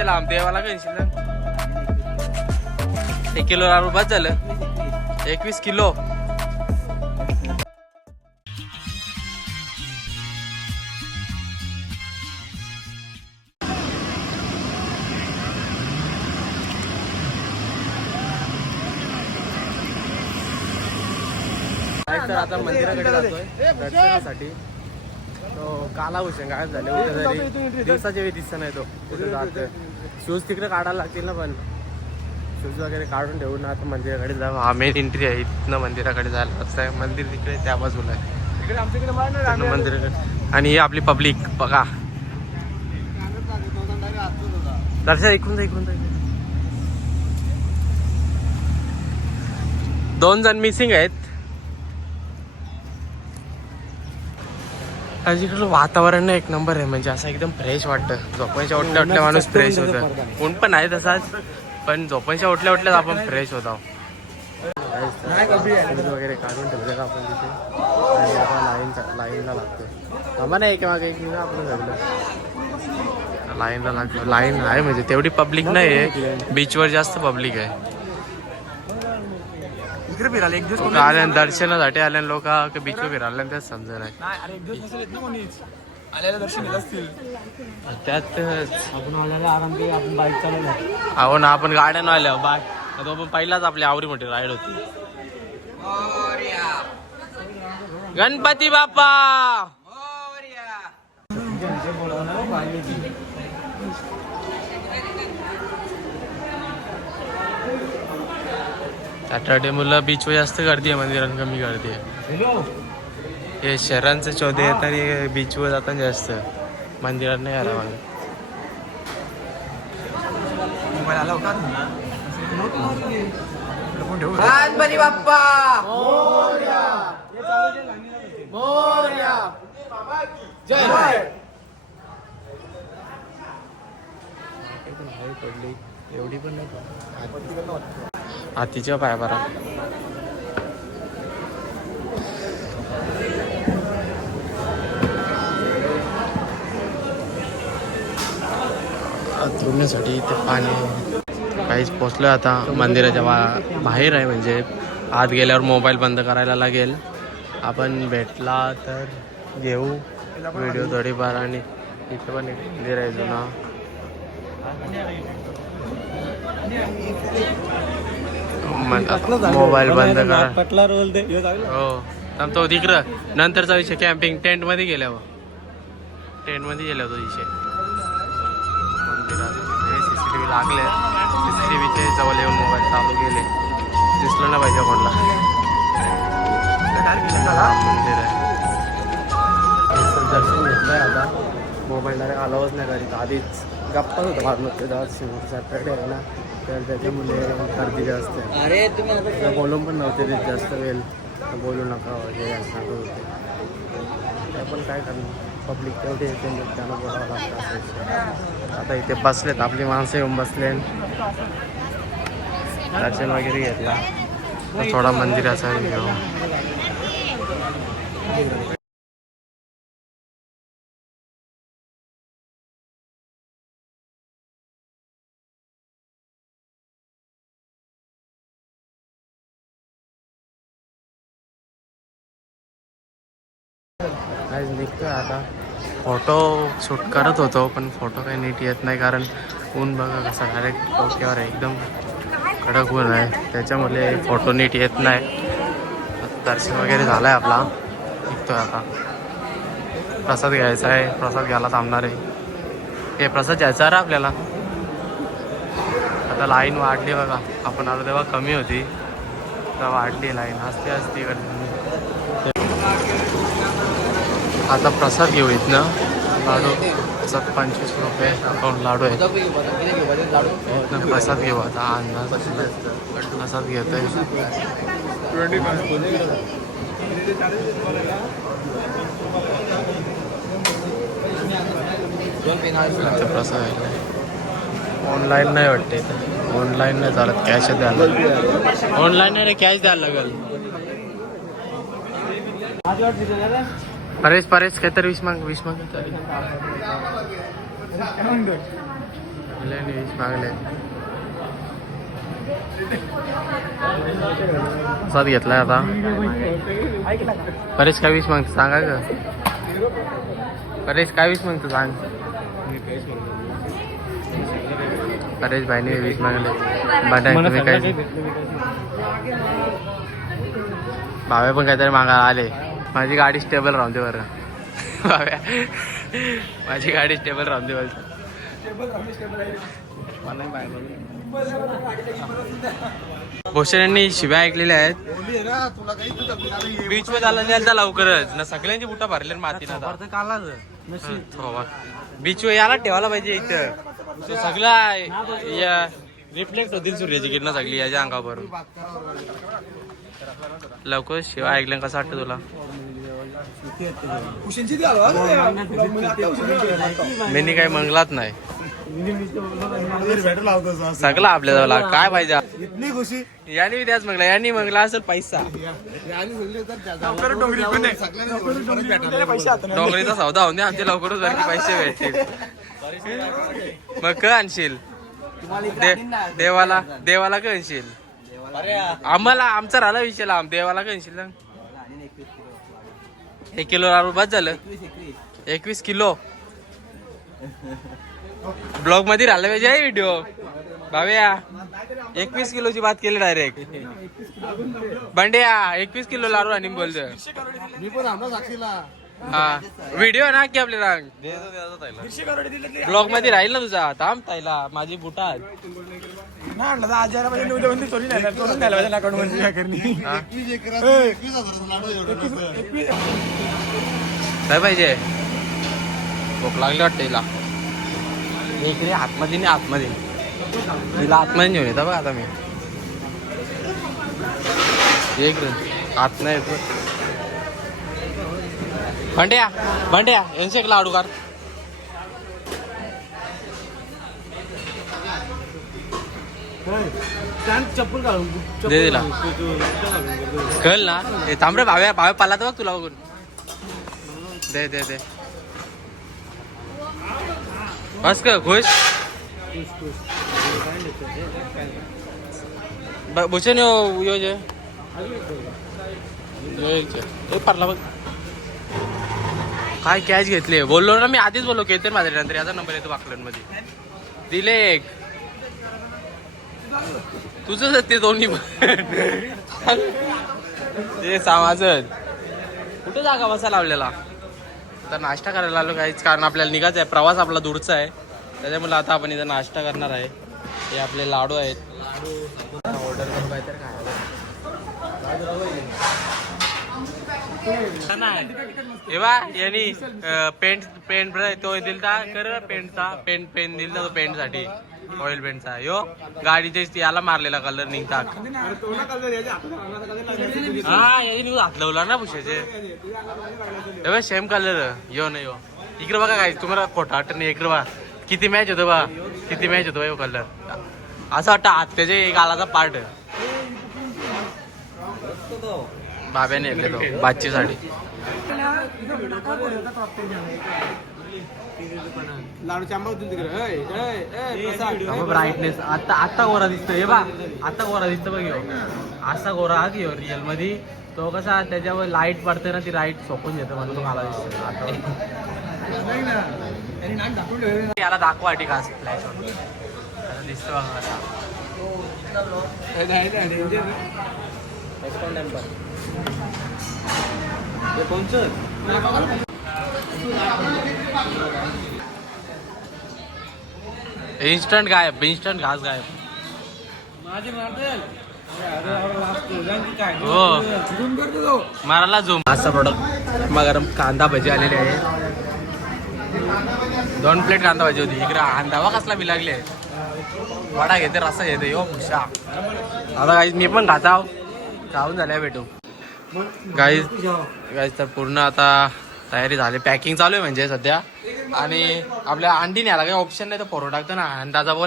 इच्छा लांब देवाला काय 1 किलो लाडू बस झालं. 21 किलो. तर आता मंदिराकडे जातोय दर्शनासाठी. तो काला भूषण गायब झाले कुठेतरी, दिवसाच्या वेळी दिसत नाही तो कुठे जातोय. शूज तिकडे काढायला लागतील ना, पण शूज वगैरे काढून ठेवून आता मंदिराकडे जाऊ. हा मेन एंट्री आहे इथनं मंदिराकडे जायला रस्ता आहे. मंदिर तिकडे त्या बाजूला आहे मंदिराकडे. आणि ही आपली पब्लिक बघा. दर्शन इकडून जा, इकडून जा. 2 जण मिसिंग आहेत. इकडलं वातावरण ना 1 नंबर आहे, म्हणजे असं एकदम फ्रेश वाटतं. झोपायच्या उठल्या उठल्या माणूस फ्रेश होतं. ऊन पण आहे तसाच, पण झोपायच्या उठल्या उठल्याच आपण फ्रेश होत आहोत. वगैरे काढून ठेवलं का आपण तिथे, आणि आता लाईनला लागतो. आम्हाला एक मागे एक ना आपण घडलं लाईनला लागतो. लाईन आहे म्हणजे तेवढी पब्लिक नाही आहे, बीचवर जास्त पब्लिक आहे. आल्या दर्शनासाठी आल्या लोक बीचवर फिरायला त्याच समजा नाही. त्यात अहो ना, आपण गाड्या न आल्या बाय तो पण पहिलाच आपली आवडी मोठी राईड होती. गणपती बाप्पा सॅटर्डे मुलं बीचवर जास्त गर्दी आहे, मंदिरात कमी गर्दी आहे. हे शहरांचे चौधे येतात आणि बीचवर जाताना जास्त, मंदिरात नाही आला मला. गणपती बाप्पा मोरया मोरया जय. पडली एवढी पण नाही, हातीच्या पाय बरा. धुण्यासाठी इथे पाणी काहीच पोचलं. आता मंदिराच्या बाहेर आहे, म्हणजे आत गेल्यावर मोबाईल बंद करायला लागेल. आपण भेटला तर घेऊ व्हिडिओ थोडीफार. आणि इथे पण एक मंदिर आहे जुना. मोबाईल बंद करा. हो थांबतो तिकडं. नंतरचा विषय कॅम्पिंग टेंट मध्ये गेल्यावर तो विषय. मंदिरात CCTV लागले, CCTVचे जवळ येऊन मोबाईल चालू गेले, दिसलं ना पाहिजे कोणला. मंदिर आहे, दर्शन घेतलंय. आता मोबाईल डायरेक्ट अलावच नाही करीत. आधीच गप्पाच होतं मारून सॅटर्डे आहे ना, तर त्याच्यामुळे गर्दी जास्त आहे. अरे तुम्ही बोलून पण नव्हते ते जास्त वेळ, बोलू नका वगैरे असं सांगत होते. ते पण काय करणार, पब्लिक तेवढी येते, त्यांना बोलावं लागतं असं. आता इथे बसलेत आपली माणसं, येऊन बसले, दर्शन वगैरे घेतला. थोडा मंदिराचा घेऊ. आज निघतोय आता. फोटो शूट करत होतो, पण फोटो काही नीट येत नाही, कारण ऊन बघा कसं डायरेक्ट डोक्यावर आहे, एकदम कडक ऊन आहे, त्याच्यामुळे फोटो नीट येत नाही. दर्शन वगैरे झालं आहे आपला, निघतोय आता. प्रसाद घ्यायचा आहे, प्रसाद घ्यायला थांबणार आहे. हे प्रसाद घ्यायचा आहे आपल्याला. आता लाईन वाढली बघा, आपण आलो तेव्हा कमी होती, तेव्हा वाढली लाईन. असते आता प्रसाद घेऊ इथनं. लाडू 25 रुपये अकाउंट लाडू आहे. इथनं प्रसाद घेऊ आता. अंदाज प्रसाद घेतो आहे. प्रसाद आहे. ऑनलाईन नाही वाटते, ऑनलाईन नाही चालत, कॅश द्यायला लागेल. ऑनलाईन नाही रे, कॅश द्यायला लागेल. परेश काहीतरी 20 माग तरी मुलांनी वीस मागले. असाच घेतलाय आता. परेश काय वीस मागतो सांगा का? परेश काय वीस मागतो सांग. परेश भाईने वीस मागले. तुम्ही काय भाव्या पण काहीतरी मागा आले. माझी गाडी स्टेबल राहून दे बरं. भाव्या माझी गाडी स्टेबल राहून दे बरं. भूषण यांनी शिव्या ऐकलेल्या आहेत. बीच वर झाला द्यायचा लवकरच ना. सगळ्यांची बुटा भरले मातीनं. बीच वर याला ठेवायला पाहिजे इथं. सगळं रिफ्लेक्ट होतील सूर्याची किरण सगळी याच्या अंगावर. लवकर शिवाय ऐकलं कसं वाटतं तुला? मी काही मंगलात नाही. सगळं आपल्या जवळ काय पाहिजे. याने त्याच मंगला. यांनी मंगला असेल पैसा. डोंगरीचा सौदा होऊन दे आमचे लवकरच बाकी पैसे भेटतील. मग का आणशील देवाला का आणशील? आम्हाला आमचा राहिला विषय लांब. देवाला का आणशील? 1 किलो लाडू बस झालं. 21 किलो ब्लॉग मध्ये राहिला पाहिजे व्हिडिओ. भाव्या 21 किलोची बात केली डायरेक्ट. बंड्या 21 किलो लाडू आणि बोलतो. हा व्हिडिओ ना की आपले रांग ब्लॉग मध्ये राहील ना तुझा. थांब ताईला माझी बुटा काय पाहिजे. भूक लागली वाटते तिला. इकडे आतमध्ये नाही आतमध्ये तिला आतमध्ये घेऊन येतं बघ. आता मी एक आत नाही येतो. भांड्या यांचे एक लाडू कर. चप्पल दे दिला कल ना. थांबरे भाव्या पाला तर बघ तुला बघून. दे दे दे बस का खुश. भूषण यो पारला बघ. काय कॅच घेतले बोललो ना मी आधीच. बोललो की माझ्या नंतर याचा नंबर येतो बाकलन मध्ये. दिले एक तुझंच ते दोन्ही. ते सामाजच कुठे जागा बसा लावलेला. आता नाश्ता करायला आलो काहीच. कारण आपल्याला निघायचं आहे. प्रवास आपला दूरचा आहे त्याच्यामुळे आता आपण इथं नाश्ता करणार आहे. हे आपले लाडू आहेत. ऑर्डर करू काहीतरी खायला. यांनी पेंट तो दिलता कर. पेंट दिलता तो पेंट साठी. ऑइल पेंटचा यो गाडीच्या याला मारलेला कलर निघता. हा याने हात लावला ना भुशाचे. सेम कलर यो ना यो. इकडे बघा काय तुम्हाला खोटा वाटत नाही. इकडे बघा किती मॅच होतो बा. किती मॅच होतो यो कलर. असं वाटतं हात त्याचे गालाचा पार्ट. बाब्याने घेतले तो बादचीसाठी. ब्राईटनेस आता गोरा दिसतो. हे बा आता गोरा दिसतो बघ. असा गोरा हा घेऊ रिअल मध्ये. तो कसा त्याच्यावर लाईट पडते ना ती लाईट सोपून येते म्हणून तो मला दिसतो. याला दाखवा ठीक आहे फ्लॅश दिसतो बघा कसा. इन्स्टंट गायब. इन्स्टंट घास गायब. हो मारायला झूम. असा प्रोडक्ट मग गरम कांदा भजी आलेले आहे. 2 प्लेट कांदा भाजी होती. इकडे अंदावा कसला बी लागले. वडा घेते रस्सा घेते यो भुशा. आता काही मी पण खाताव. खाऊन झाल्या भेटू गाईज. तर पूर्ण आता तयारी झाली. पॅकिंग चालू आहे म्हणजे सध्या. आणि आपल्या अंडी न्यायला काही ऑप्शन नाही तर फोडून टाकतो ना अंदाजा बोल.